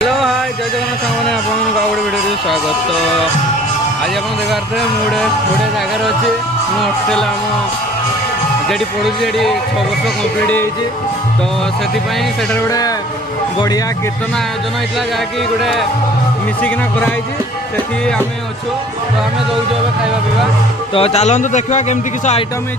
Hello hi जय जगन्नाथ सामने आपन गोटे वीडियो स्वागत। तो आज आप देखते मुझे गोटे जगार अच्छे हस्टेल आम जी पढ़ुची 6 वर्ष कम्प्लीट हो। तो से गोटे बढ़िया कीर्तन आयोजन होता जहाँकि गोटे मिसिकिना कराई से आम अच्छु। तो आम दौचु खाଇବା पीवा। तो चलतु देखा केमती किस आइटम है।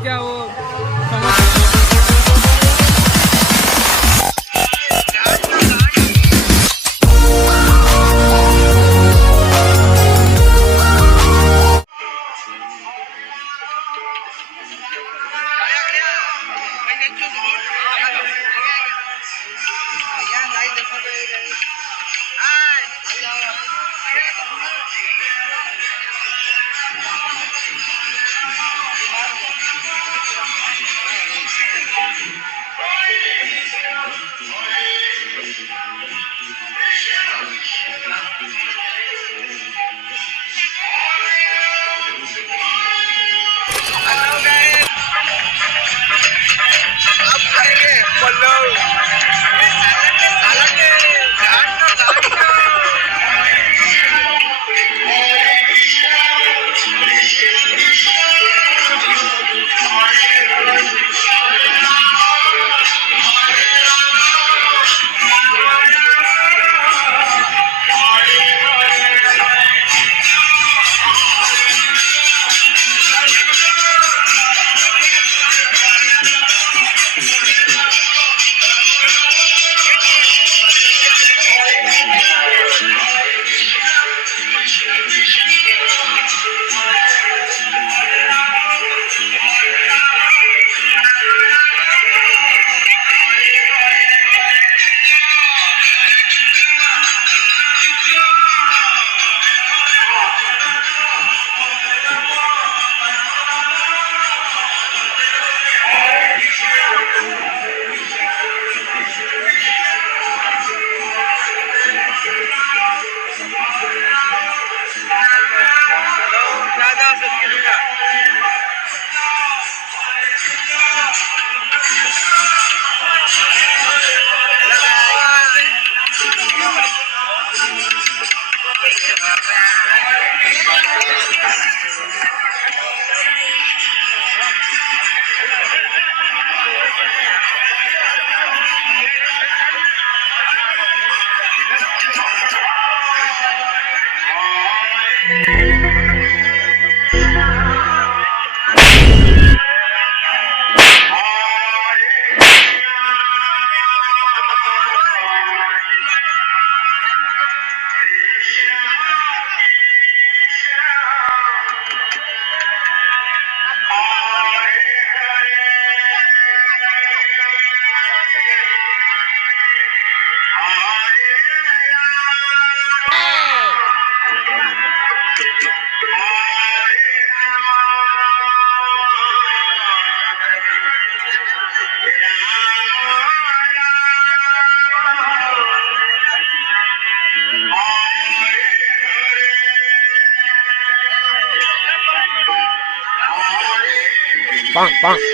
Bonk, bonk.